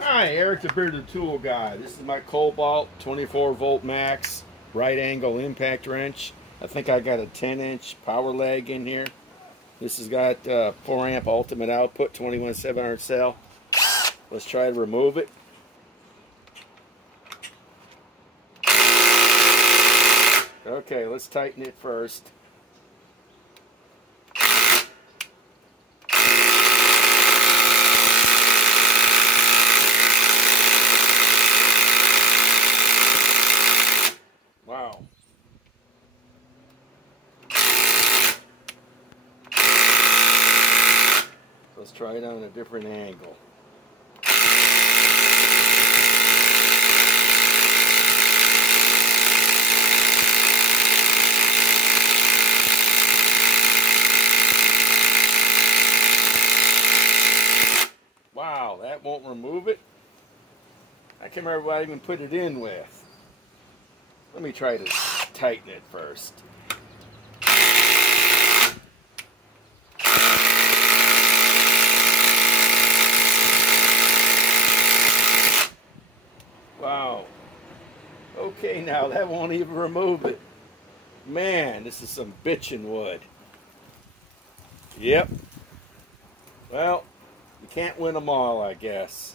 Hi, Eric the Bearded Tool Guy. This is my KOBALT 24 volt max right angle impact wrench. I think I got a 10-inch power leg in here. This has got 4 amp ultimate output, 21700 cell. Let's try to remove it. Okay, let's tighten it first. Wow. Let's try it on a different angle. Wow, that won't remove it. I can't remember what I even put it in with. Let me try to tighten it first. Wow. Okay, now that won't even remove it. Man, this is some bitchin' wood. Yep. Well, you can't win them all, I guess.